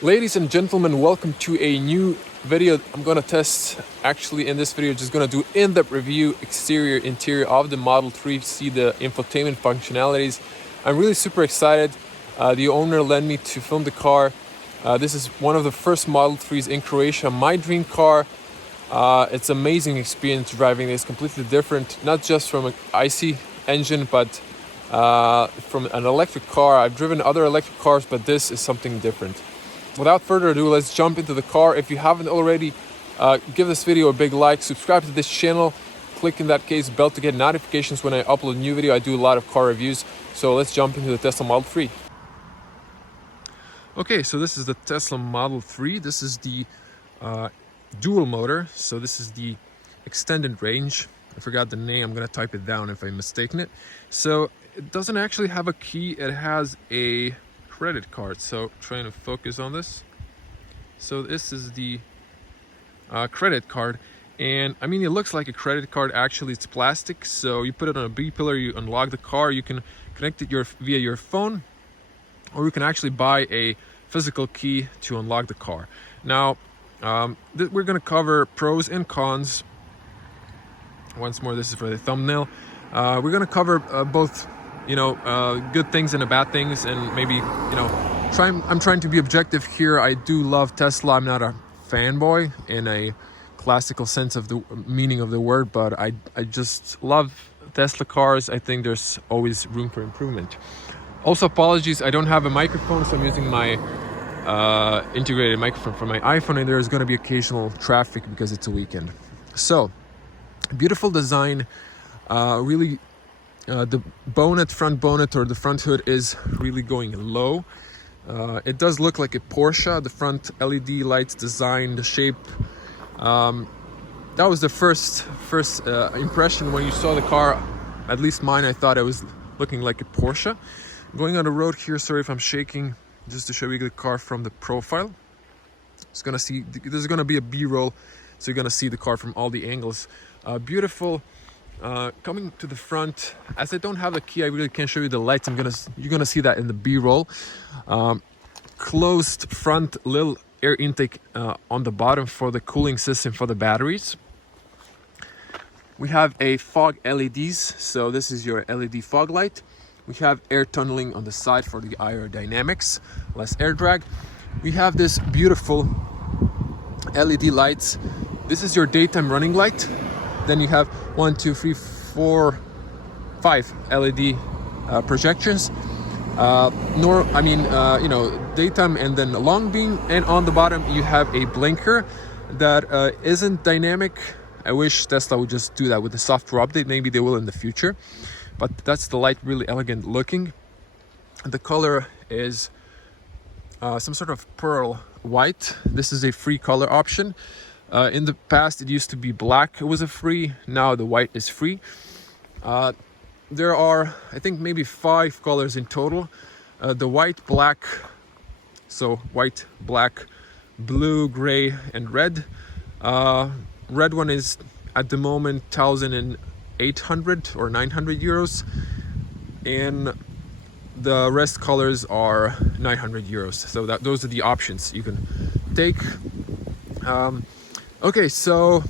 Ladies and gentlemen, welcome to a new video. I'm gonna test, actually in this video, just gonna do in-depth review, exterior, interior of the Model 3, see the infotainment functionalities. I'm really super excited. The owner lent me to film the car. This is one of the first Model 3s in Croatia, my dream car. It's amazing experience driving this, completely different, not just from an IC engine, but from an electric car. I've driven other electric cars, but this is something different. Without further ado, let's jump into the car. If you haven't already, give this video a big like, subscribe to this channel, click in that case bell to get notifications when I upload a new video. I do a lot of car reviews, so let's jump into the Tesla Model 3. Okay, so this is the Tesla Model 3. This is the dual motor, so this is the extended range. I forgot the name, I'm gonna type it down if I'm mistaken it. So it doesn't actually have a key, it has a credit card. So trying to focus on this. So this is the credit card, and I mean, it looks like a credit card. Actually, it's plastic, so you put it on a B pillar, you unlock the car, you can connect it via your phone, or you can actually buy a physical key to unlock the car. Now we're going to cover pros and cons. Once more, this is for the thumbnail. We're going to cover both, good things and the bad things, and maybe, I'm trying to be objective here. I do love Tesla. I'm not a fanboy in a classical sense of the meaning of the word, but I just love Tesla cars. I think there's always room for improvement. Also, apologies, I don't have a microphone, so I'm using my integrated microphone from my iPhone, and there's going to be occasional traffic because it's a weekend. So, beautiful design. Really, the front bonnet or the front hood is really going low. It does look like a Porsche. The front LED lights design, the shape. That was the first impression when you saw the car. At least mine, I thought it was looking like a Porsche. Going on the road here, sorry if I'm shaking, just to show you the car from the profile. It's gonna see, there's gonna be a B-roll, so you're gonna see the car from all the angles. Beautiful. Coming to the front, as I don't have the key, I really can't show you the lights. You're gonna see that in the B-roll. Closed front little air intake on the bottom for the cooling system for the batteries. We have a fog LEDs, so this is your LED fog light. We have air tunneling on the side for the aerodynamics, less air drag. We have this beautiful LED lights. This is your daytime running light. Then you have 1, 2, 3, 4, 5 LED projections. Daytime and then a long beam. And on the bottom you have a blinker that isn't dynamic. I wish Tesla would just do that with the software update. Maybe they will in the future. But that's the light, really elegant looking. The color is some sort of pearl white. This is a free color option. In the past, it used to be black. It was a free. Now the white is free. There are, I think, maybe 5 colors in total. The white, black, so white, black, blue, gray, and red. Red one is at the moment 1,800 or 900 euros, and the rest colors are 900 euros. So those are the options you can take. Okay, so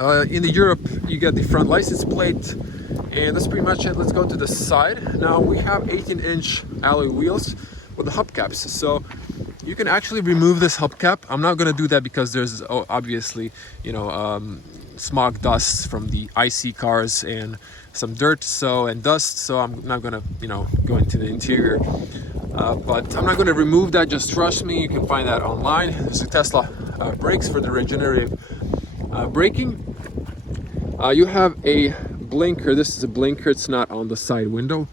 in Europe you get the front license plate, and that's pretty much it. Let's go to the side. Now we have 18-inch alloy wheels with the hubcaps, so you can actually remove this hubcap. I'm not going to do that because there's obviously smog dust from the IC cars and some dirt and dust, so I'm not going to go into the interior, but I'm not going to remove that. Just trust me, you can find that online. There's a Tesla brakes for the regenerative braking. You have a blinker. This is a blinker, it's not on the side window.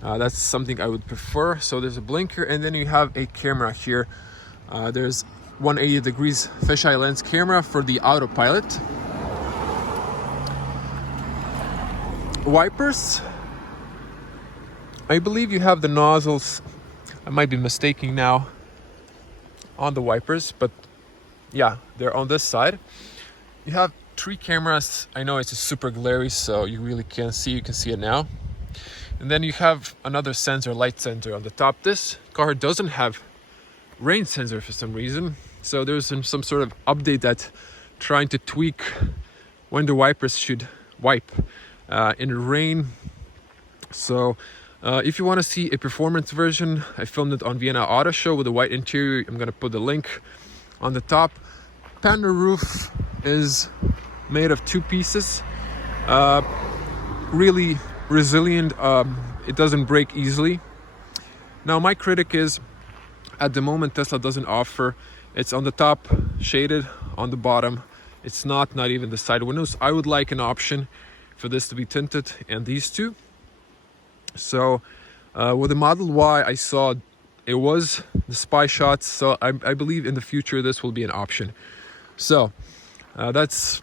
That's something I would prefer. So there's a blinker, and then you have a camera here. There's 180 degrees fisheye lens camera for the autopilot. Wipers, I believe you have the nozzles, I might be mistaking now, on the wipers, but yeah, they're on this side. You have 3 cameras. I know it's super glary, so you really can't see. You can see it now. And then you have another sensor, light sensor on the top. This car doesn't have rain sensor for some reason. So there's some sort of update that trying to tweak when the wipers should wipe in the rain. So if you want to see a performance version, I filmed it on Vienna Auto Show with a white interior. I'm gonna put the link on the top. Panel roof is made of 2 pieces, really resilient. It doesn't break easily. Now my critic is, at the moment Tesla doesn't offer, it's on the top shaded, on the bottom it's not even the side windows. I would like an option for this to be tinted, and these two. So with the Model Y, I saw it was the spy shots, so I believe in the future this will be an option. So that's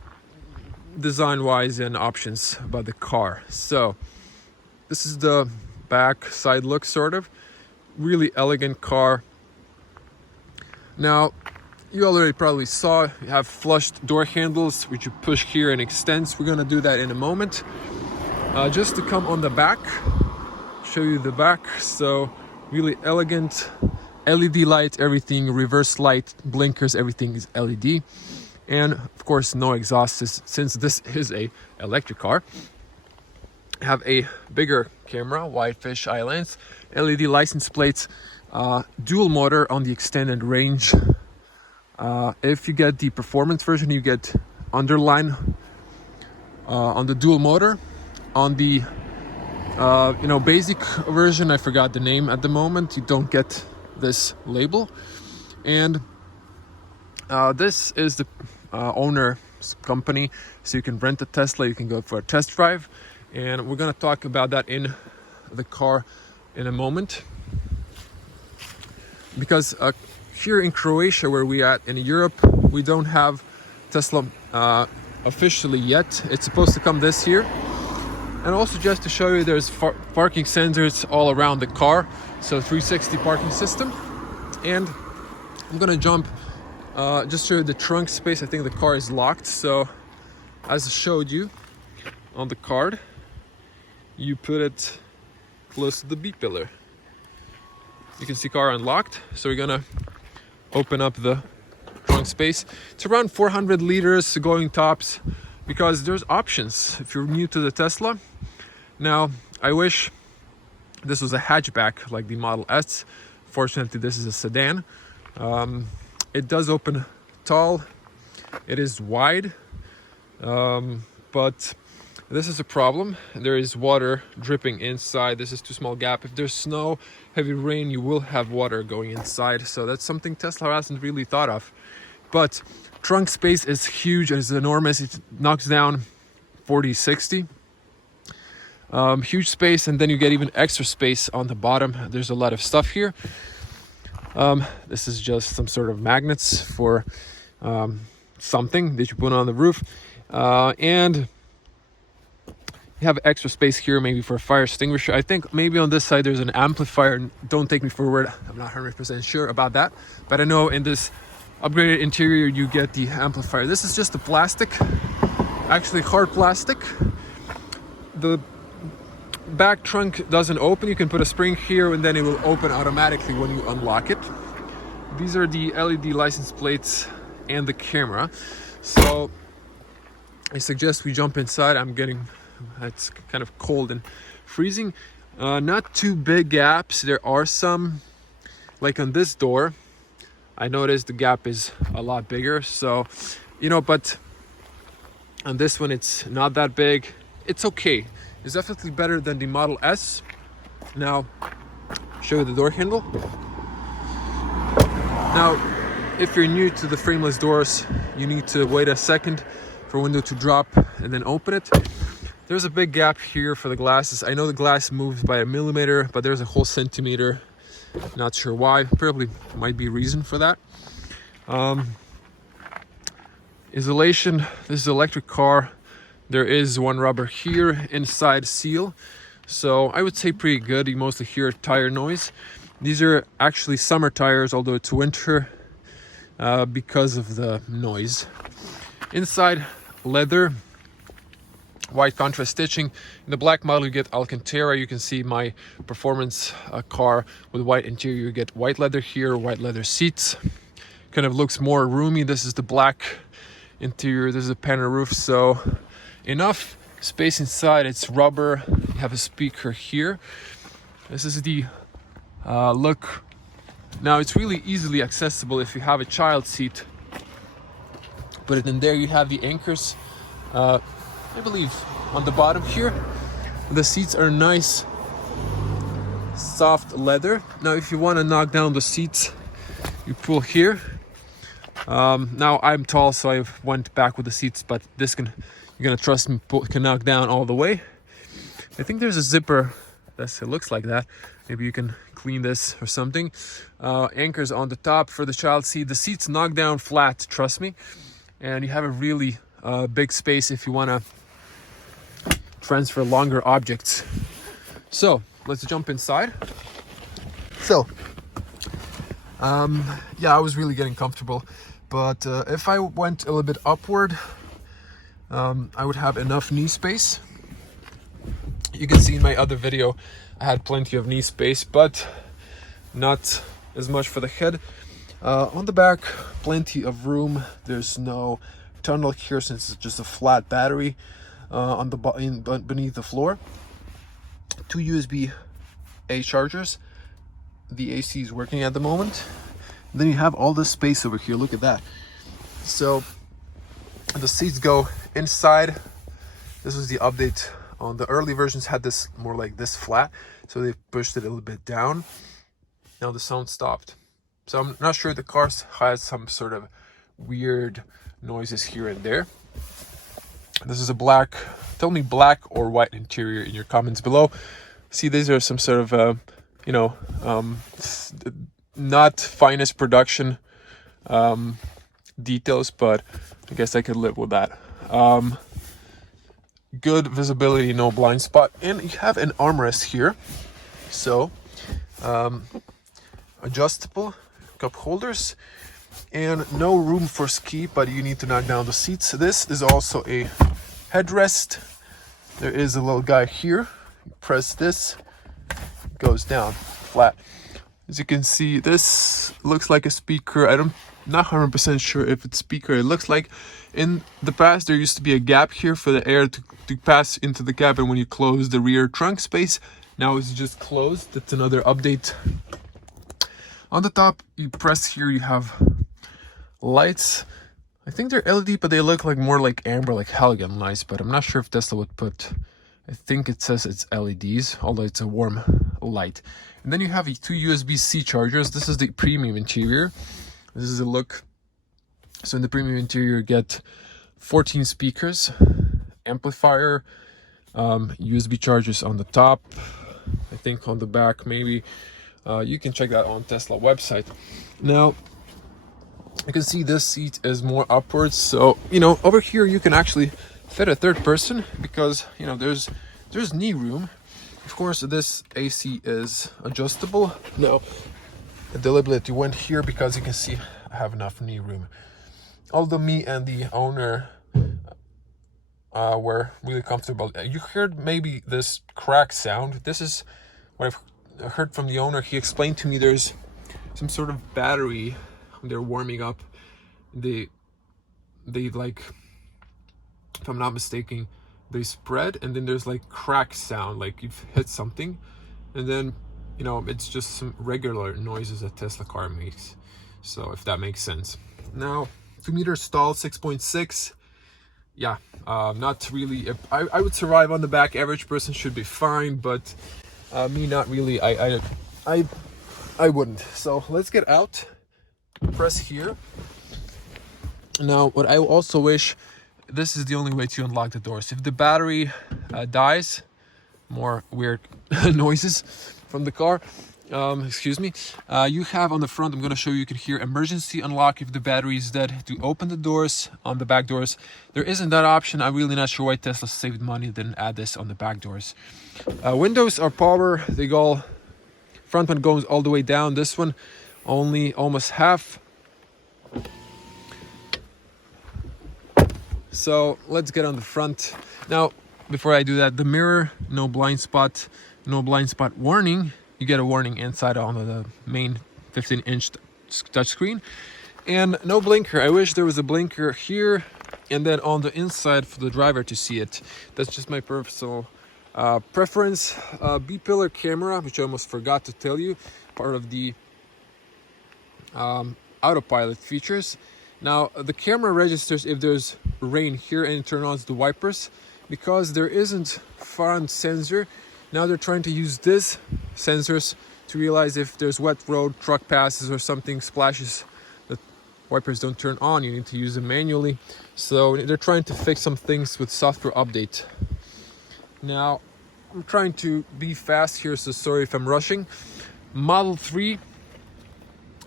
design wise and options about the car. So this is the back side look, sort of really elegant car. Now you already probably saw you have flushed door handles which you push here and extends. We're gonna do that in a moment. Just to come on the back, show you the back. So really elegant LED light, everything reverse light, blinkers, everything is LED. And of course no exhaust, since this is a electric car. Have a bigger camera, wide fish-eye lens, LED license plates, dual motor on the extended range. If you get the performance version, you get underline on the dual motor. On the basic version, I forgot the name at the moment, you don't get this label. And this is the owner's company, so you can rent a Tesla, you can go for a test drive, and we're going to talk about that in the car in a moment. Because here in Croatia, where we at in Europe, we don't have Tesla officially yet. It's supposed to come this year. And also, just to show you, there's parking sensors all around the car, so 360 parking system. And I'm gonna jump, just show you the trunk space. I think the car is locked, so as I showed you on the card, you put it close to the B pillar. You can see car unlocked, so we're gonna open up the trunk space. It's around 400 liters going tops, because there's options if you're new to the Tesla. Now, I wish this was a hatchback like the Model S. Fortunately, this is a sedan. It does open tall. It is wide, but this is a problem. There is water dripping inside. This is too small gap. If there's snow, heavy rain, you will have water going inside. So that's something Tesla hasn't really thought of. But trunk space is huge and it's enormous. It knocks down 40, 60. Huge space, and then you get even extra space on the bottom. There's a lot of stuff here. This is just some sort of magnets for something that you put on the roof. And you have extra space here, maybe for a fire extinguisher. I think maybe on this side there's an amplifier. Don't take me for a word, I'm not 100% sure about that. But I know in this upgraded interior you get the amplifier. This is just a plastic, actually hard plastic. The back trunk doesn't open. You can put a spring here and then it will open automatically when you unlock it. These are the LED license plates and the camera. So I suggest we jump inside. It's kind of cold and freezing. Not too big gaps. There are some, like on this door, I noticed the gap is a lot bigger. So, but on this one, it's not that big. It's okay. It's definitely better than the Model S. Now, show you the door handle. Now, if you're new to the frameless doors, you need to wait a second for window to drop and then open it. There's a big gap here for the glasses. I know the glass moves by a millimeter, but there's a whole centimeter. Not sure why. Probably might be a reason for that. Isolation. This is an electric car. There is one rubber here, inside seal. So I would say pretty good. You mostly hear tire noise. These are actually summer tires, although it's winter, because of the noise. Inside, leather. white contrast stitching. In the black model you get Alcantara. You can see my performance car with white interior. You get white leather here, white leather seats. Kind of looks more roomy. This is the black interior. This is a panel roof, so enough space inside. It's rubber. You have a speaker here. This is the look. Now it's really easily accessible if you have a child seat. Put it in there. You have the anchors, I believe, on the bottom here. The seats are nice, soft leather. Now, if you want to knock down the seats, you pull here. Now I'm tall, so I went back with the seats, but this can, you're gonna trust me, can knock down all the way. I think there's a zipper. It looks like that. Maybe you can clean this or something. Anchors on the top for the child seat. The seats knock down flat, trust me. And you have a really big space if you want to transfer longer objects. So let's jump inside. So yeah, I was really getting comfortable, but if I went a little bit upward, I would have enough knee space. You can see in my other video I had plenty of knee space, but not as much for the head. On the back, plenty of room. There's no tunnel here since it's just a flat battery on the beneath the floor. 2 USB-A chargers. The AC is working at the moment. Then you have all this space over here. Look at that. So the seats go inside. This was the update. On the early versions had this more like this flat, so they pushed it a little bit down. Now the sound stopped. So I'm not sure the car has some sort of weird noises here and there. This is a black, tell me black or white interior in your comments below. See, these are some sort of, you know, not finest production details, but I guess I could live with that. Good visibility, no blind spot. And you have an armrest here. So, adjustable cup holders, and no room for ski, but you need to knock down the seats. This is also a headrest. There is a little guy here. You press this, it goes down flat. As you can see, this looks like a speaker. I'm not 100% sure if it's speaker. It looks like in the past there used to be a gap here for the air to pass into the cabin when you close the rear trunk space. Now it's just closed. That's another update. On the top, you press here, you have lights. I think they're LED, but they look like more like amber, like halogen lights, but I'm not sure if Tesla would put, I think it says it's LEDs, although it's a warm light. And then you have 2 USB-C chargers. This is the premium interior. This is a look. So in the premium interior, you get 14 speakers, amplifier, USB chargers on the top. I think on the back, maybe. You can check that on Tesla website. Now, you can see this seat is more upwards. So, you know, over here you can actually fit a third person because, you know, there's knee room. Of course, this AC is adjustable. No, I deliberately went here because you can see I have enough knee room. Although me and the owner were really comfortable. You heard maybe this crack sound. This is what I've heard from the owner. He explained to me there's some sort of battery. They're warming up. They like, if I'm not mistaken, they spread, and then there's like crack sound, like you've hit something, and then, you know, it's just some regular noises that Tesla car makes. So if that makes sense. Now, 2 meter stall, 6.6. Yeah, not really. I would survive on the back. Average person should be fine, but me, not really. I wouldn't. So let's get out. Press here. Now, what I also wish, this is the only way to unlock the doors. If the battery dies, more weird noises from the car. Excuse me. You have on the front, I'm going to show you, you can hear emergency unlock if the battery is dead. To open the doors on the back doors, there isn't that option. I'm really not sure why Tesla saved money, didn't add this on the back doors. Windows are power. They go, front one goes all the way down. This one only almost half. So let's get on the front. Now, before I do that, the mirror, no blind spot warning. You get a warning inside on the main 15-inch touchscreen, and no blinker. I wish there was a blinker here and then on the inside for the driver to see it. That's just my personal preference. B-pillar camera, which I almost forgot to tell you, part of the autopilot features. Now the camera registers if there's rain here and it turns on the wipers. Because there isn't front sensor, now they're trying to use this sensors to realize if there's wet road, truck passes or something splashes, the wipers don't turn on. You need to use them manually. So they're trying to fix some things with software update. Now I'm trying to be fast here, so sorry if I'm rushing. Model 3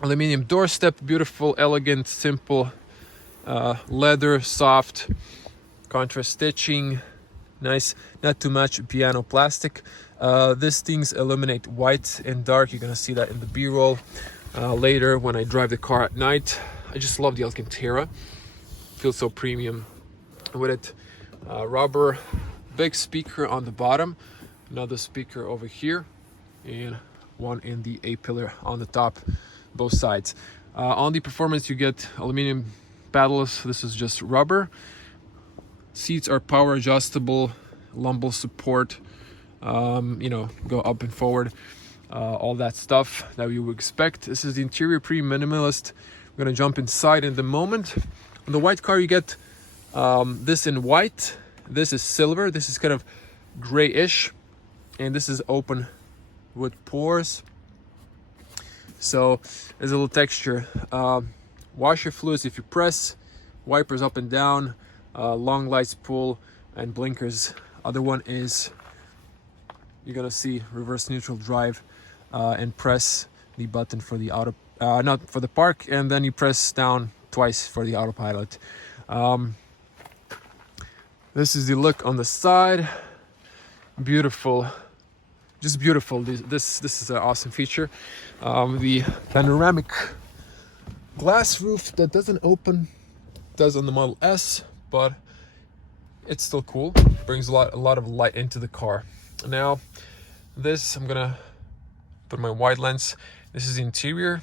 aluminum doorstep, beautiful, elegant, simple, leather, soft, contrast stitching, nice, not too much piano plastic. These things illuminate white and dark. You're gonna see that in the B-roll later when I drive the car at night. I just love the Alcantara. Feels so premium with it. Rubber, big speaker on the bottom, another speaker over here, and one in the A-pillar on the top, both sides. On the performance, you get aluminum paddles. This is just rubber. Seats are power adjustable, lumbar support, you know, go up and forward, all that stuff that you would expect. This is the interior, pretty minimalist. We're gonna jump inside in the moment. On the white car, you get this in white. This is silver. This is kind of grayish, and this is open with pores. So there's a little texture. Washer fluids if you press, wipers up and down, long lights pull, and blinkers. Other one is, you're gonna see reverse neutral drive, and press the button for the auto, not for the park, and then you press down twice for the autopilot. This is the look on the side. Beautiful, just beautiful. This is an awesome feature. The panoramic glass roof that doesn't open, does on the Model S, but it's still cool. Brings a lot of light into the car. Now this, I'm gonna put my wide lens. This is the interior.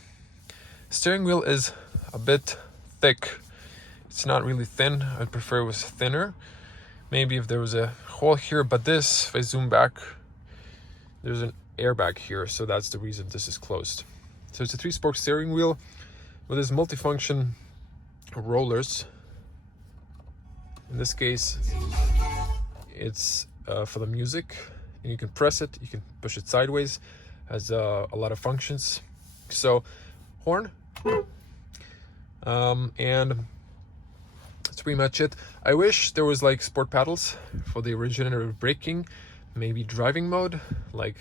Steering wheel is a bit thick. It's not really thin. I'd prefer it was thinner. Maybe if there was a hole here, but this, if I zoom back, there's an airbag here, so that's the reason this is closed. So it's a 3-spoke steering wheel with this multifunction rollers. In this case, it's for the music, and you can press it, you can push it sideways, has a lot of functions. So horn, and that's pretty much it. I wish there was like sport paddles for the regenerative braking, maybe driving mode, like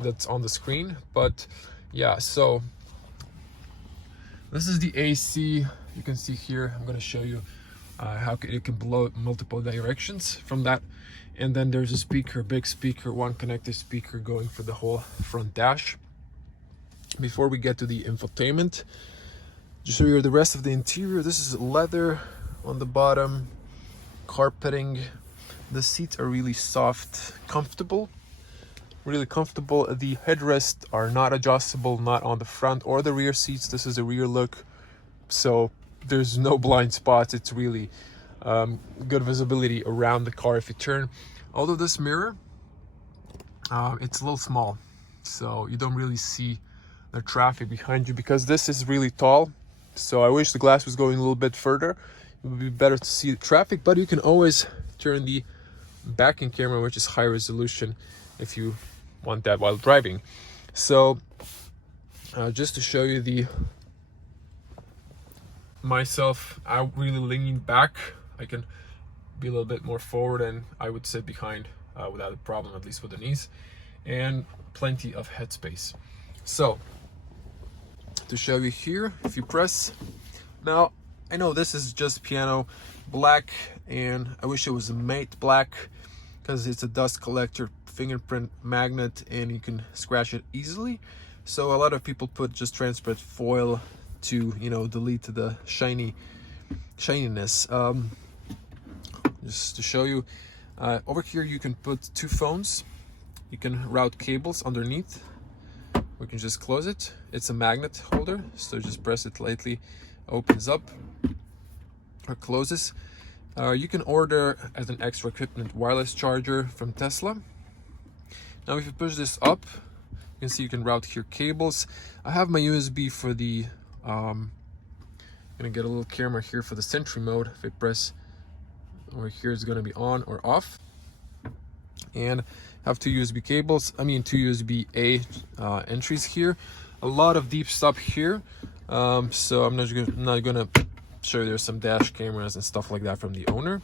that's on the screen. But yeah, so this is the AC. You can see here, I'm going to show you how it can blow multiple directions from that. And then there's a speaker, big speaker, one connected speaker going for the whole front dash. Before we get to the infotainment, just show you the rest of the interior. This is leather on the bottom, carpeting. The seats are really soft, comfortable, really comfortable. The headrests are not adjustable, not on the front or the rear seats. This is a rear look, so there's no blind spots. It's really good visibility around the car if you turn. Although this mirror, it's a little small, so you don't really see the traffic behind you because this is really tall. So I wish the glass was going a little bit further. It would be better to see the traffic, but you can always turn the backing camera, which is high resolution, if you want that while driving. So just to show you myself, I'm really leaning back. I can be a little bit more forward, and I would sit behind without a problem, at least with the knees, and plenty of headspace. So to show you here, if you press, now I know this is just piano black, and I wish it was a matte black because it's a dust collector fingerprint magnet and you can scratch it easily. So a lot of people put just transparent foil to, you know, delete the shininess. Just to show you, Over here you can put 2 phones. You can route cables underneath. We can just close it. It's a magnet holder, so just press it lightly, opens up or closes. You can order as an extra equipment wireless charger from Tesla. Now if you push this up, you can see you can route here cables. I have my USB for the I'm gonna get a little camera here for the Sentry mode. If I press over here, it's gonna be on or off. And have 2 USB cables, 2 USB-A entries here. A lot of deep stuff here, so I'm not gonna show you. There's some dash cameras and stuff like that from the owner.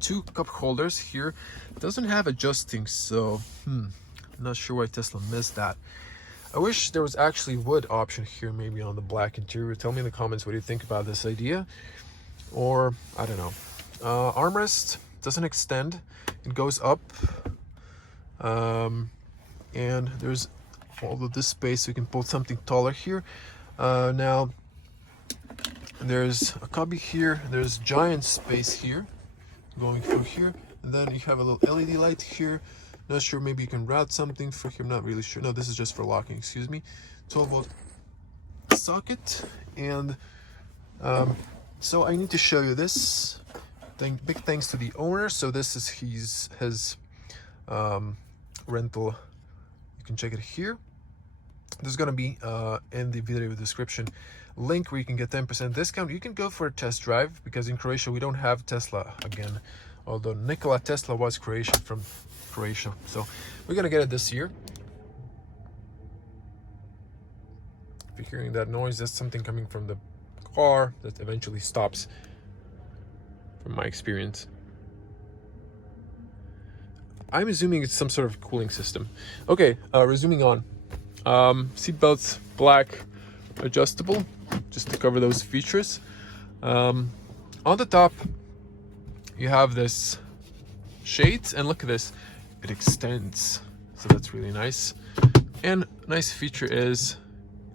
2 cup holders here. Doesn't have adjusting, so I'm not sure why Tesla missed that. I wish there was actually wood option here, maybe on the black interior. Tell me in the comments what you think about this idea, or I don't know. Armrest doesn't extend, it goes up, and there's all of this space, so you can put something taller here. Now there's a cubby here, there's giant space here going through here, and then you have a little LED light here. Not sure, maybe you can route something for here, I'm not really sure. No, this is just for locking, excuse me. 12-volt socket, and so I need to show you this. Big thanks to the owner. So this is his rental. You can check it here. There's gonna be in the video description link where you can get 10% discount. You can go for a test drive, because in Croatia we don't have Tesla again, although Nikola Tesla was from Croatia, so we're gonna get it this year. If you're hearing that noise, that's something coming from the car that eventually stops, from my experience. I'm assuming it's some sort of cooling system. Okay, resuming on. Seatbelts, black, adjustable, just to cover those features. On the top, you have this shades, and look at this, it extends, so that's really nice. And nice feature is,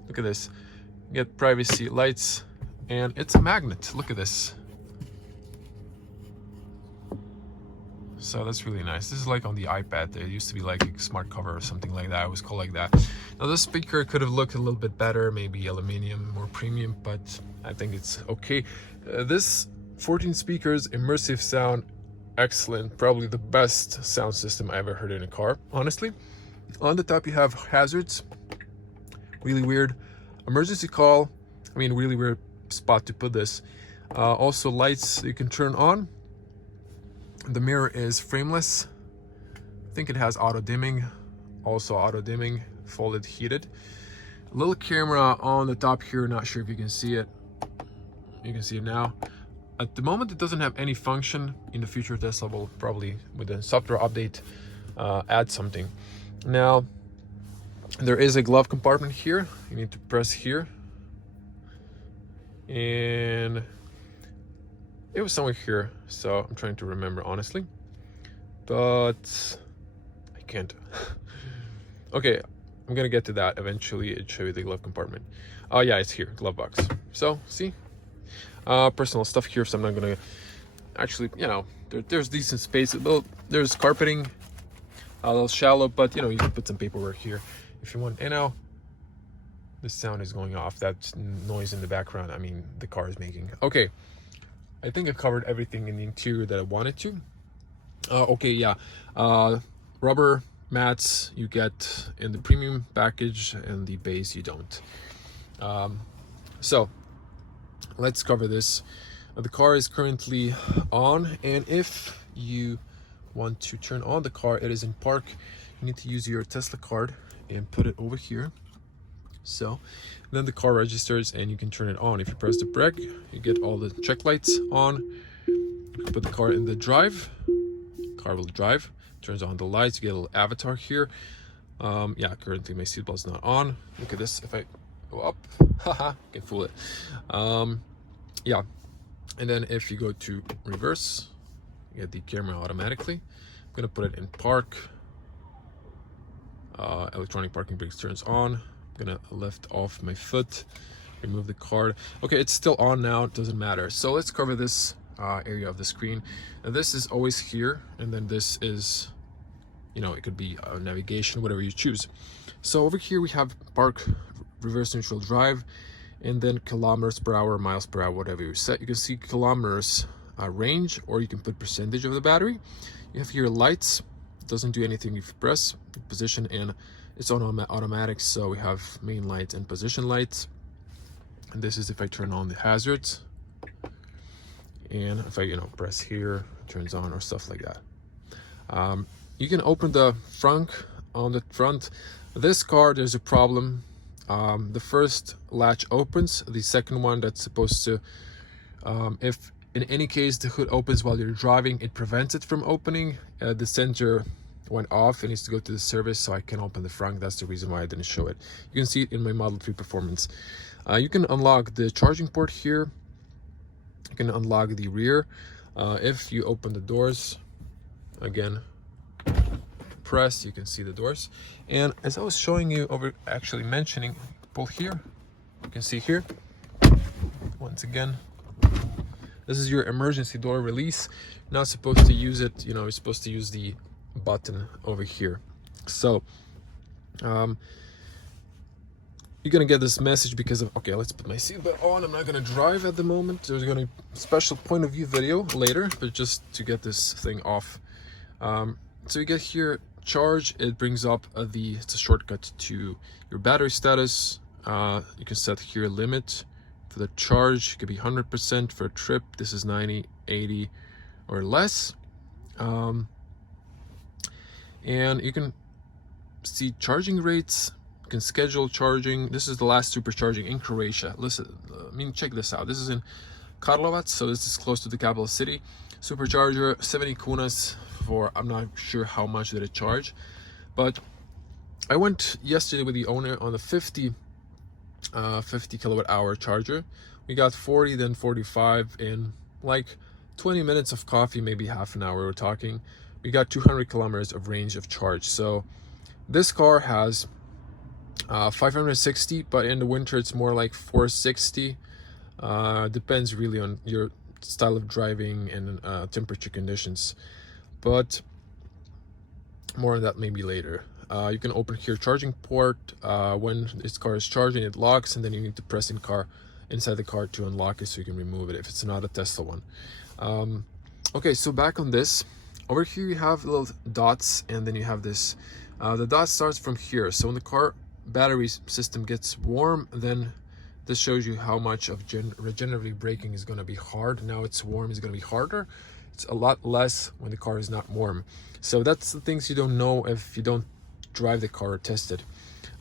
look at this, you get privacy lights, and it's a magnet. Look at this. So that's really nice. This is like on the iPad. It used to be like a smart cover or something like that. It was called like that. Now this speaker could have looked a little bit better, maybe aluminum, more premium, but I think it's okay. This 14 speakers, immersive sound, excellent. Probably the best sound system I ever heard in a car, honestly. On the top you have hazards. Really weird. Emergency call. Really weird spot to put this. Also lights you can turn on. The mirror is frameless. I think it has auto dimming, also auto dimming, folded heated. A little camera on the top here, not sure if you can see it. You can see it now. At the moment it doesn't have any function. In the future Tesla will probably, with a software update, add something. Now there is a glove compartment here. You need to press here, and it was somewhere here, so I'm trying to remember honestly, but I can't. Okay, I'm gonna get to that eventually. It show you the glove compartment. Oh yeah, it's here, glove box. So see, personal stuff here, so I'm not gonna actually, there's decent space. Well, there's carpeting, a little shallow, but you can put some paperwork here if you want. The sound is going off, that noise in the background, the car is making. Okay, I think I covered everything in the interior that I wanted to. Okay, yeah. Rubber mats you get in the premium package, and the base you don't. So let's cover this. The car is currently on, and if you want to turn on the car, it is in park. You need to use your Tesla card and put it over here. So then the car registers and you can turn it on. If you press the brake, you get all the check lights on. You put the car in the drive, car will drive, turns on the lights, you get a little avatar here. Yeah, currently my seatbelt's not on. Look at this, if I go up, haha, can fool it. Yeah, and then if you go to reverse, you get the camera automatically. I'm gonna put it in park. Electronic parking brakes turns on. I'm gonna lift off my foot, remove the card. Okay, it's still on now, it doesn't matter. So let's cover this area of the screen. And this is always here, and then this is, you know, it could be navigation, whatever you choose. So over here we have park, reverse neutral drive, and then kilometers per hour, miles per hour, whatever you set. You can see kilometers range, or you can put percentage of the battery. You have here lights. It doesn't do anything if you press position, and it's on automatic. So we have main lights and position lights. And this is if I turn on the hazards. And if I, you know, press here, it turns on, or stuff like that. You can open the frunk on the front. This car, there's a problem. The first latch opens. The second one, that's supposed to, if in any case the hood opens while you're driving, it prevents it from opening. The sensor went off. It needs to go to the service, so I can open the frunk. That's the reason why I didn't show it. You can see it in my Model 3 Performance. You can unlock the charging port here. You can unlock the rear. If you open the doors, again, press, you can see the doors. And as I was showing you over, actually mentioning, pull here, you can see here, once again, this is your emergency door release. You're not supposed to use it, you know, you're supposed to use the button over here. So you're gonna get this message because of, okay, let's put my seatbelt on. I'm not gonna drive at the moment. There's gonna be a special point of view video later, but just to get this thing off. So you get here charge. It brings up it's a shortcut to your battery status. You can set here limit for the charge. It could be 100% for a trip. This is 90, 80 or less. And you can see charging rates. You can schedule charging. This is the last supercharging in Croatia. Listen, I mean, check this out. This is in Karlovac, so this is close to the capital city. Supercharger, 70 kunas for, I'm not sure how much did it charge, but I went yesterday with the owner on the 50 kilowatt hour charger. We got 40, then 45 in like 20 minutes of coffee, maybe half an hour we're talking. We got 200 kilometers of range of charge. So this car has 560, but in the winter it's more like 460. Depends really on your style of driving and temperature conditions, but more on that maybe later. You can open here charging port. When this car is charging, it locks, and then you need to press inside the car to unlock it so you can remove it if it's not a Tesla one. Okay, so back on this, over here you have little dots, and then you have this. The dot starts from here. So when the car battery system gets warm, then this shows you how much of regenerative braking is going to be hard. Now it's warm, it's going to be harder. It's a lot less when the car is not warm. So that's the things you don't know if you don't drive the car or test it.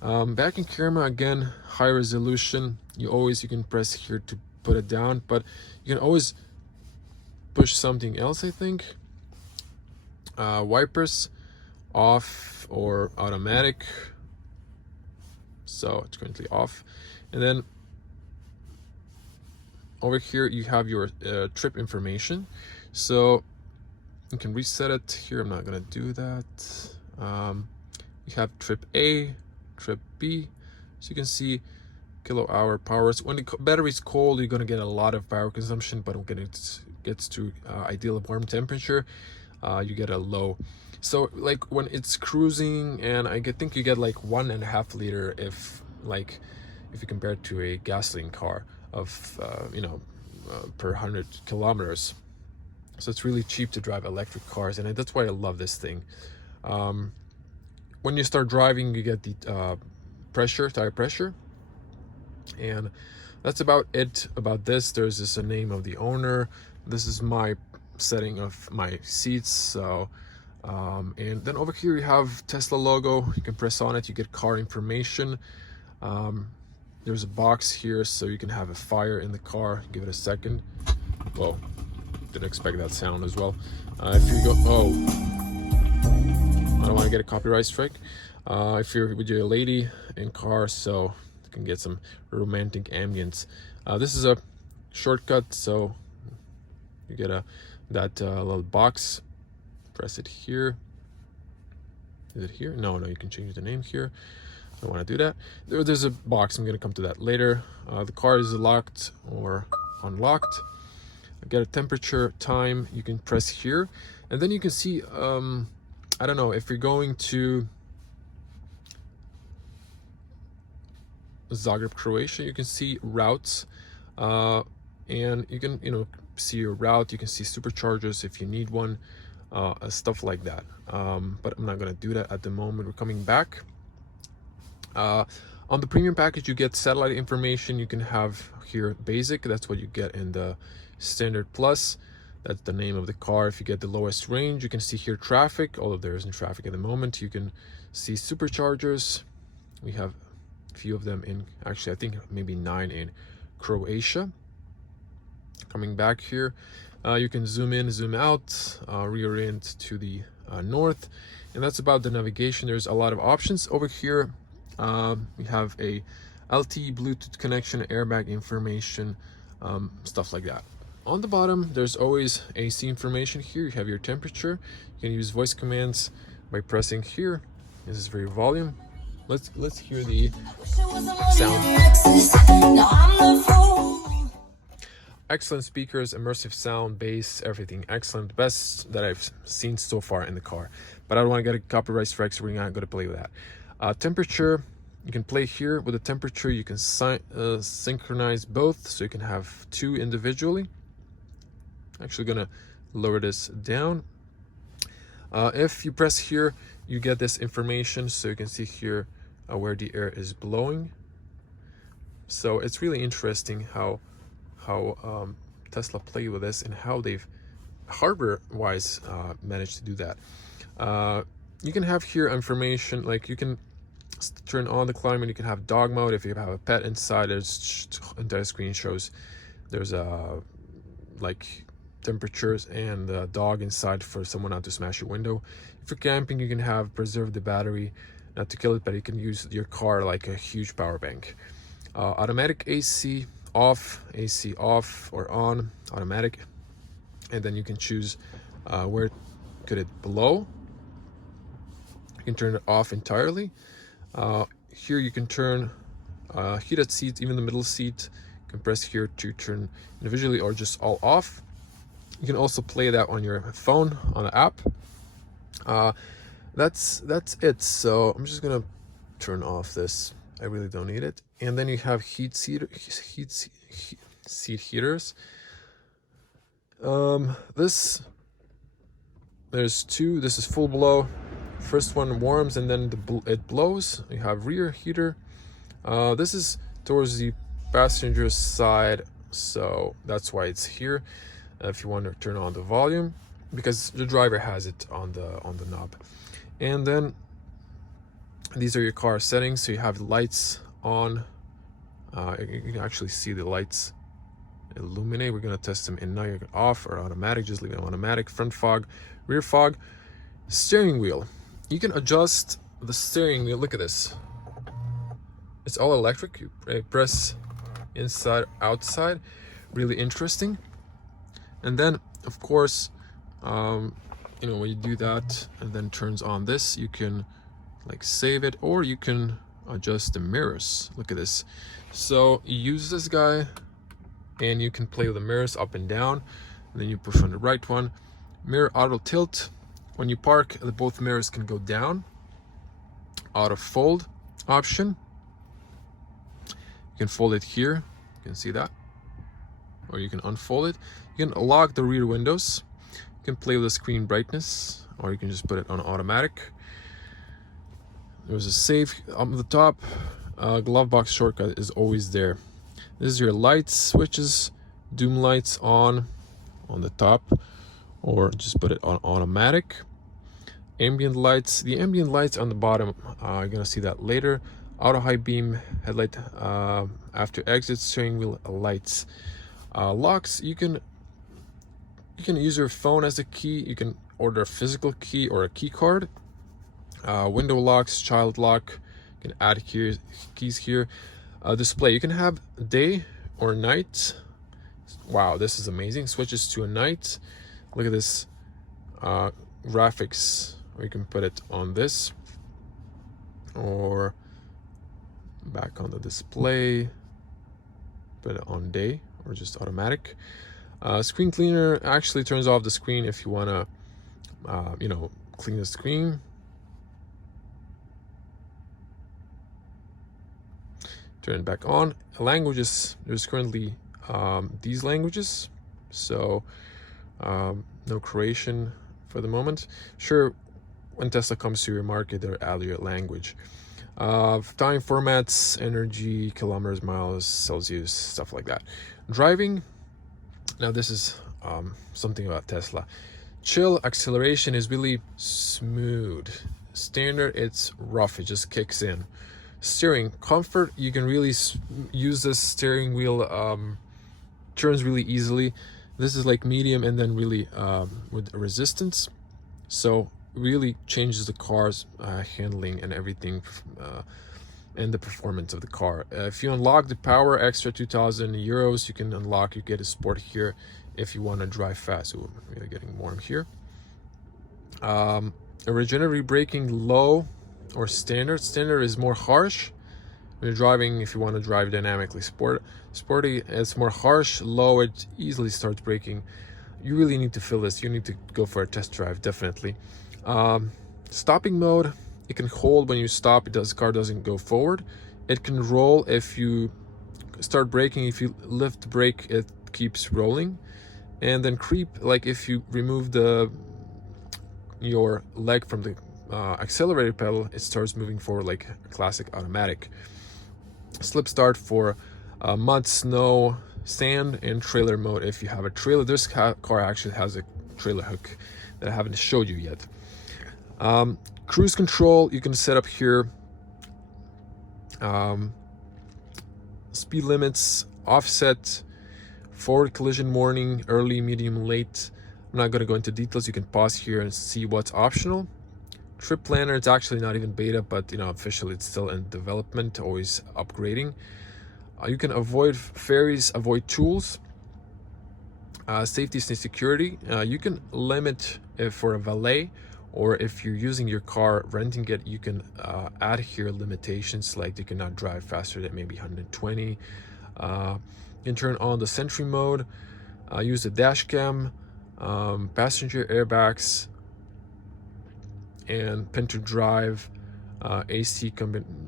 Back in camera, again, high resolution. You can press here to put it down, but you can always push something else, I think. Wipers off or automatic. So it's currently off. And then over here you have your trip information, so you can reset it here. I'm not gonna do that. You have trip A, trip B, so you can see kilowatt hour powers. When the battery is cold, you're gonna get a lot of power consumption, but when it gets to ideal warm temperature, you get a low. So like when it's cruising, and I think you get like 1.5 liter if you compare it to a gasoline car of per 100 kilometers. So it's really cheap to drive electric cars, and that's why I love this thing. When you start driving, you get the tire pressure, and that's about it about this. There's just a name of the owner. This is my setting of my seats. So and then over here you have Tesla logo. You can press on it, you get car information. There's a box here, so you can have a fire in the car. Give it a second. Whoa, didn't expect that sound as well. If you go, I don't want to get a copyright strike. If you're with your lady in car, so you can get some romantic ambience. This is a shortcut, so you get that little box. Press it here. Is it here? No, you can change the name here. I don't want to do that. There's a box. I'm going to come to that later. The car is locked or unlocked. get a temperature, time, you can press here, and then you can see, I don't know, if you're going to Zagreb, Croatia, you can see routes, and you can, see your route. You can see superchargers if you need one, stuff like that. But I'm not gonna do that at the moment. We're coming back. On the premium package, you get satellite information. You can have here basic, that's what you get in the standard plus. That's the name of the car. If you get the lowest range, you can see here traffic, although there isn't traffic at the moment. You can see superchargers. We have a few of them in, actually I think maybe 9 in Croatia. Coming back here, you can zoom in, zoom out, reorient to the north, and that's about the navigation. There's a lot of options over here. We have a LTE Bluetooth connection, airbag information, stuff like that. On the bottom, there's always AC information. Here you have your temperature. You can use voice commands by pressing here. This is for your volume. Let's hear the sound. Excellent speakers, immersive sound, bass, everything excellent. Best that I've seen so far in the car. But I don't want to get a copyright strike, so we're not going to play with that. Temperature, you can play here with the temperature. You can synchronize both, so you can have two individually. Actually gonna lower this down. If you press here, you get this information, so you can see here where the air is blowing. So it's really interesting how Tesla played with this and how they've hardware-wise managed to do that. You can have here information, like you can turn on the climate. You can have dog mode. If you have a pet inside, there's entire screen shows there's like temperatures and the dog inside for someone not to smash your window. If you're camping, you can have preserve the battery, not to kill it, but you can use your car like a huge power bank. Automatic AC off, AC off or on, automatic, and then you can choose where could it blow. You can turn it off entirely. Here you can turn heated seats, even the middle seat. You can press here to turn individually or just all off. You can also play that on your phone on an app. That's it. So I'm just gonna turn off this. I really don't need it. And then you have seat heaters. There's two. This is full blow. First one warms and then it blows. You have rear heater. This is towards the passenger side, so that's why it's here. If you want to turn on the volume, because the driver has it on the knob. And then these are your car settings. So you have lights on. You can actually see the lights illuminate. We're going to test them in now. You can off or automatic. Just leave it on automatic. Front fog, rear fog, steering wheel. You can adjust the steering wheel. Look at this. It's all electric. You press inside, outside. Really interesting. And then, of course, when you do that and then turns on this, you can like save it, or you can adjust the mirrors. Look at this. So you use this guy and you can play with the mirrors up and down. And then you push on the right one. Mirror auto tilt. When you park, both mirrors can go down. Auto fold option. You can fold it here. You can see that. Or you can unfold it. You can lock the rear windows. You can play with the screen brightness, or you can just put it on automatic. There's a save on the top. Glove box shortcut is always there. This is your lights switches. Doom lights on the top, or just put it on automatic. Ambient lights. The ambient lights on the bottom, you're gonna see that later. Auto high beam headlight, after exit, steering wheel lights. Locks, you can use your phone as a key. You can order a physical key or a key card. Window locks, child lock, you can add keys here. Display, you can have day or night. Wow, this is amazing. Switches to a night. Look at this graphics, or you can put it on this or back on the display, put it on day or just automatic. Screen cleaner actually turns off the screen if you want to clean the screen. Turn it back on. Languages, there's currently these languages, so no Croatian for the moment. Sure, when Tesla comes to your market, they'll add your language. Time formats, energy, kilometers, miles, Celsius, stuff like that. Driving, now this is something about Tesla. Chill, acceleration is really smooth. Standard, it's rough, it just kicks in. Steering, comfort, you can really use this steering wheel, turns really easily. This is like medium and then really with resistance. So really changes the car's handling and everything, and the performance of the car. If you unlock the power, extra 2,000 euros, you can unlock, you get a sport here if you want to drive fast. Ooh, really getting warm here. Regenerative braking, low or standard. Standard is more harsh. When you're driving, if you want to drive dynamically, sporty, it's more harsh. Low, it easily starts braking. You really need to feel this. You need to go for a test drive, definitely. Stopping mode, it can hold when you stop. Car doesn't go forward. It can roll if you start braking. If you lift the brake, it keeps rolling. And then creep, like if you remove your leg from the accelerator pedal, it starts moving forward like a classic automatic. Slip start for mud, snow, sand, and trailer mode if you have a trailer. This car actually has a trailer hook that I haven't showed you yet. Cruise control, you can set up here. Speed limits, offset, forward collision warning, early, medium, late. I'm not going to go into details. You can pause here and see what's optional. Trip planner, it's actually not even beta, but officially it's still in development, always upgrading. You can avoid ferries, avoid tools. Safety and security, you can limit for a valet, or if you're using your car, renting it, you can add here limitations, like you cannot drive faster than maybe 120. You can turn on the sentry mode, use the dash cam, passenger airbags, and pin to drive, AC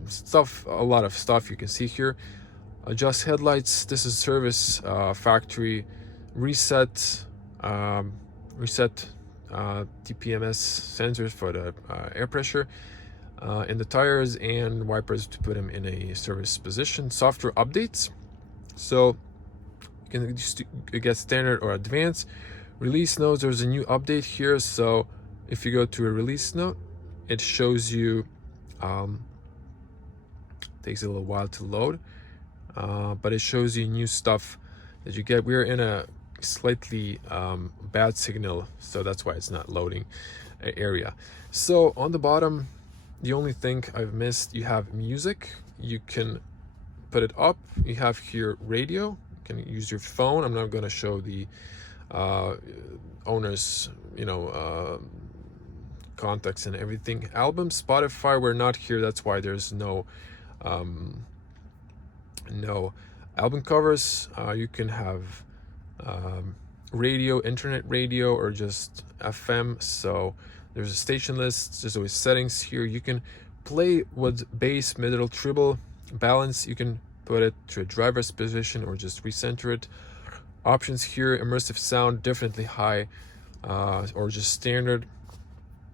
stuff, a lot of stuff you can see here. Adjust headlights, this is service, factory, reset TPMS sensors for the air pressure in the tires, and wipers to put them in a service position. Software updates, so you can just get standard or advanced. Release notes, there's a new update here, so if you go to a release note, it shows you, takes a little while to load, but it shows you new stuff that you get. We're in a slightly bad signal, so that's why it's not loading area. So on the bottom, the only thing I've missed, you have music. You can put it up. You have here radio. You can use your phone. I'm not going to show the owner's contacts and everything. Album, Spotify, we're not here, that's why there's no album covers. You can have radio, internet radio, or just FM. So there's a station list, there's always settings here. You can play with bass, middle, treble, balance. You can put it to a driver's position or just recenter it. Options here, immersive sound, definitely high, or just standard.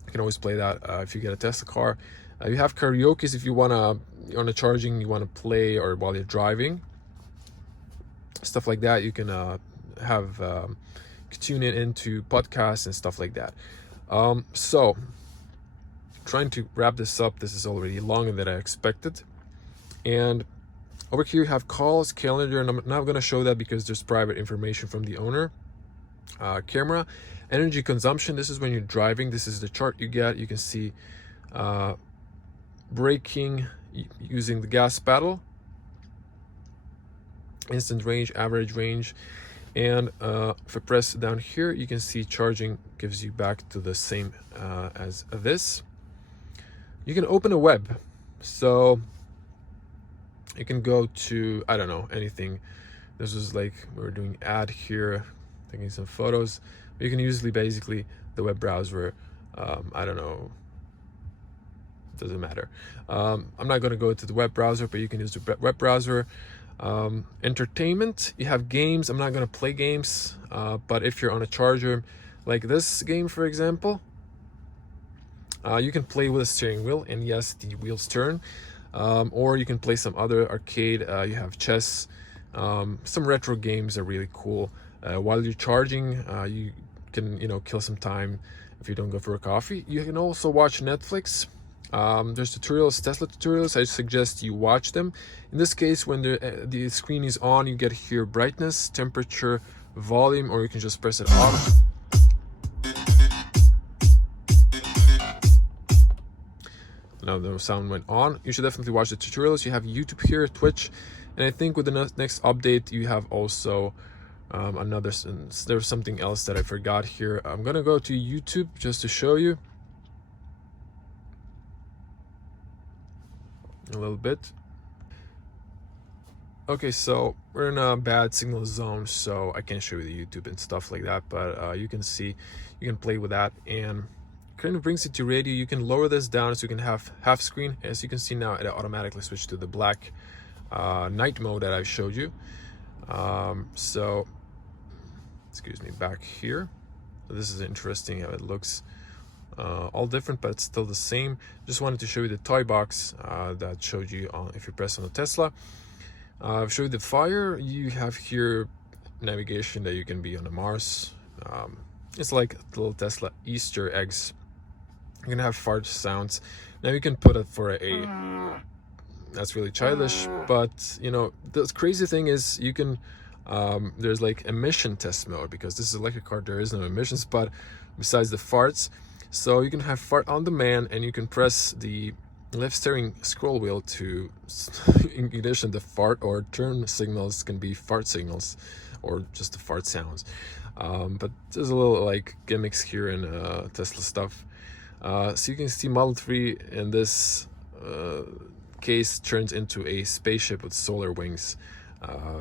You can always play that if you get a Tesla car. You have karaoke if you wanna, on a charging, you wanna play, or while you're driving, stuff like that. You can have tune it into podcasts and stuff like that. So trying to wrap this up. This is already longer than I expected. And over here you have calls, calendar, and I'm not going to show that because there's private information from the owner. Camera, energy consumption, this is when you're driving. This is the chart you get. You can see braking using the gas pedal, instant range, average range, and if I press down here, you can see charging gives you back to the same as this. You can open a web, so you can go to, I don't know, anything. This is like, we're doing ad here, taking some photos. You can use basically the web browser. I don't know, doesn't matter. I'm not going to go to the web browser, but you can use the web browser. Entertainment, you have games. I'm not going to play games, but if you're on a charger like this game, for example, you can play with a steering wheel, and yes, the wheels turn. Or you can play some other arcade. You have chess. Some retro games are really cool. While you're charging, you can, kill some time if you don't go for a coffee. You can also watch Netflix. There's tutorials, Tesla tutorials. I suggest you watch them. In this case, when the screen is on, you get here brightness, temperature, volume, or you can just press it off. Now the sound went on. You should definitely watch the tutorials. You have YouTube here, Twitch, and I think with the next update you have also there's something else that I forgot here. I'm gonna go to YouTube just to show you a little bit. Okay, so we're in a bad signal zone, so I can't show you the YouTube and stuff like that, but you can see, you can play with that, and kind of brings it to radio. You can lower this down so you can have half screen. As you can see now, it automatically switched to the black night mode that I showed you. So excuse me, back here. So this is interesting how it looks. All different, but it's still the same. Just wanted to show you the toy box that showed you on, if you press on the Tesla. I've showed you the fire. You have here navigation that you can be on the Mars. It's like little Tesla Easter eggs. You're gonna have fart sounds. Now you can put it for that's really childish, but the crazy thing is you can there's like emission test mode, because this is electric car, there is no emissions, but besides the farts. So you can have fart on demand, and you can press the left steering scroll wheel to ignition the fart, or turn signals can be fart signals, or just the fart sounds. But there's a little like gimmicks here in Tesla stuff. So you can see Model 3 in this case turns into a spaceship with solar wings.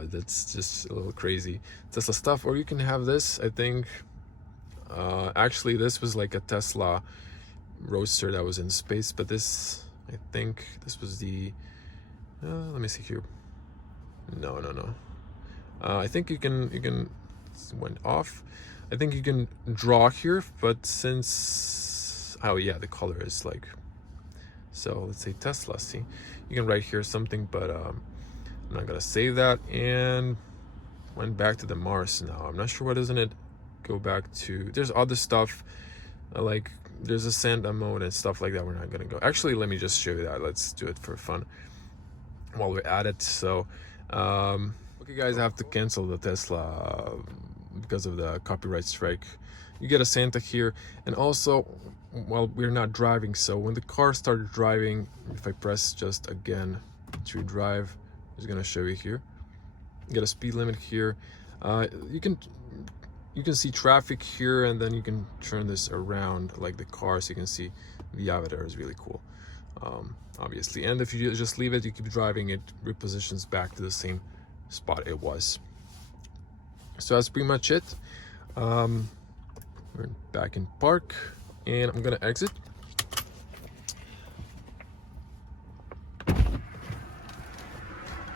That's just a little crazy Tesla stuff. Or you can have this, I think. Actually, this was like a Tesla Roadster that was in space, but this, I think this was the let me see here. No. I think you can went off. I think you can draw here, but since the color is like, so let's say Tesla. See, you can write here something, but I'm not gonna save that. And went back to the Mars now. I'm not sure what isn't it. Go back to, there's other stuff like there's a Santa mode and stuff like that. We're not gonna go. Actually, let me just show you that. Let's do it for fun while we're at it. So okay guys, I have to cancel the Tesla because of the copyright strike. You get a Santa here, and also we're not driving, so when the car started driving, if I press just again to drive, it's gonna show you here. You get a speed limit here. You can see traffic here, and then you can turn this around like the car, so you can see the avatar is really cool, obviously. And if you just leave it, you keep driving, it repositions back to the same spot it was. So that's pretty much it. We're back in park, and I'm gonna exit.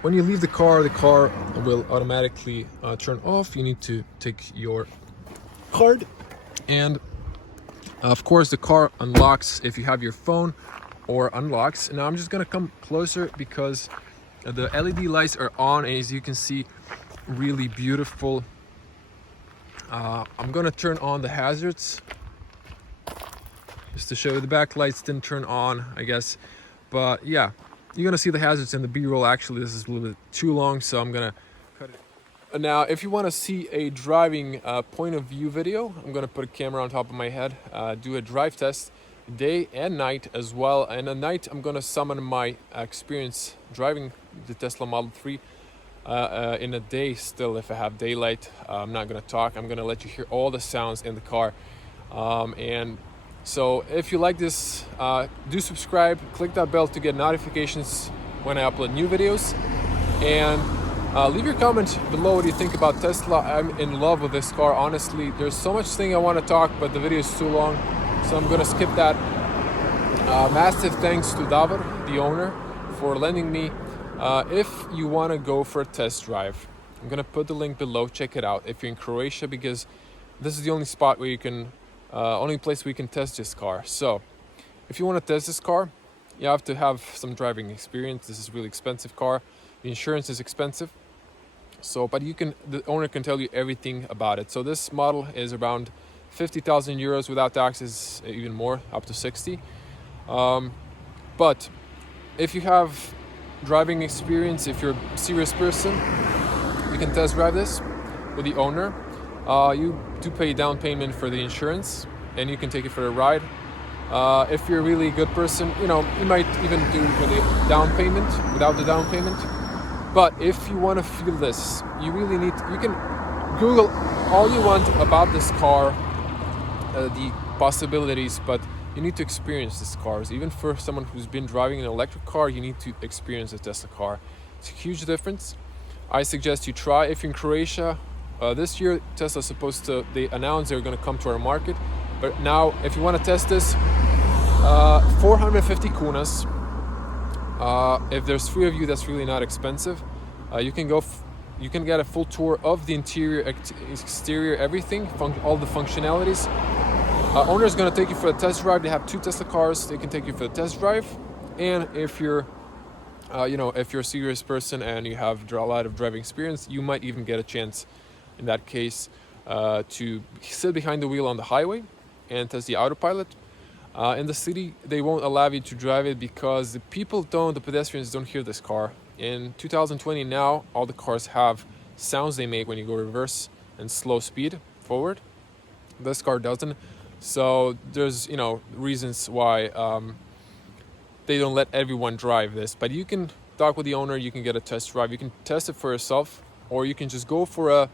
When you leave the car will automatically turn off. You need to take your card, and of course the car unlocks if you have your phone, or unlocks. Now I'm just gonna come closer because the LED lights are on, as you can see, really beautiful. I'm gonna turn on the hazards just to show you. The back lights didn't turn on, I guess, but yeah, you're gonna see the hazards in the B-roll. Actually, this is a little bit too long, so I'm gonna cut it. Now, if you want to see a driving point of view video, I'm gonna put a camera on top of my head, do a drive test day and night as well. And at night, I'm gonna summon my experience driving the Tesla Model 3 in a day. Still, if I have daylight, I'm not gonna talk. I'm gonna let you hear all the sounds in the car. And so if you like this, do subscribe, click that bell to get notifications when I upload new videos. And Leave your comment below what you think about Tesla. I'm in love with this car, honestly. There's so much thing I want to talk, but the video is too long, so I'm gonna skip that. Massive thanks to Davor, the owner, for lending me. If you want to go for a test drive, I'm gonna put the link below. Check it out if you're in Croatia, because this is the only spot where you can, only place where you can test this car. So, if you want to test this car, you have to have some driving experience. This is a really expensive car. The insurance is expensive. So, but the owner can tell you everything about it. So this model is around 50,000 euros without taxes, even more, up to 60. But if you have driving experience, if you're a serious person, you can test drive this with the owner. You do pay down payment for the insurance, and you can take it for a ride. If you're a really good person, you might even do it with the down payment, without the down payment. But if you want to feel this, you really need, you can Google all you want about this car, the possibilities, but you need to experience these cars. Even for someone who's been driving an electric car, you need to experience a Tesla car. It's a huge difference. I suggest you try. If you're in Croatia, this year Tesla's they announced they're going to come to our market. But now, if you want to test this, 450 kunas. If there's 3 of you, that's really not expensive. You can get a full tour of the interior, exterior, everything, all the functionalities. Owner is going to take you for a test drive. They have 2 Tesla cars. They can take you for a test drive. And if you're, if you're a serious person and you have a lot of driving experience, you might even get a chance, in that case, to sit behind the wheel on the highway and test the autopilot. In the city, they won't allow you to drive it because the pedestrians don't hear this car. In 2020 now, all the cars have sounds they make when you go reverse and slow speed forward. This car doesn't. So there's, reasons why they don't let everyone drive this. But you can talk with the owner, you can get a test drive, you can test it for yourself, or you can just go for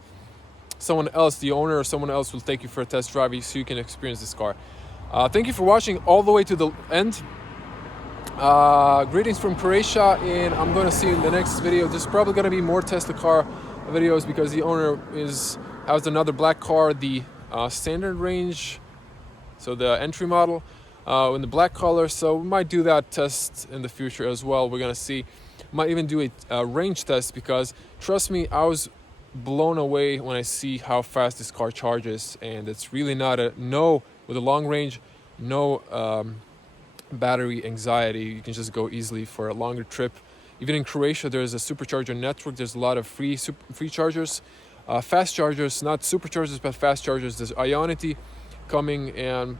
someone else, the owner or someone else will take you for a test drive so you can experience this car. Thank you for watching all the way to the end. Greetings from Croatia, and I'm going to see you in the next video. There's probably going to be more Tesla car videos because the owner has another black car, the standard range, so the entry model in the black color. So we might do that test in the future as well. We're going to see. Might even do a range test, because trust me, I was blown away when I see how fast this car charges, and it's really not with a long range, no battery anxiety. You can just go easily for a longer trip. Even in Croatia, there's a supercharger network. There's a lot of free chargers, fast chargers, not superchargers, but fast chargers. There's Ionity coming and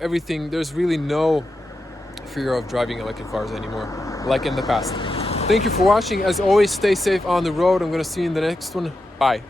everything. There's really no fear of driving electric cars anymore, like in the past. Thank you for watching. As always, stay safe on the road. I'm going to see you in the next one. Bye.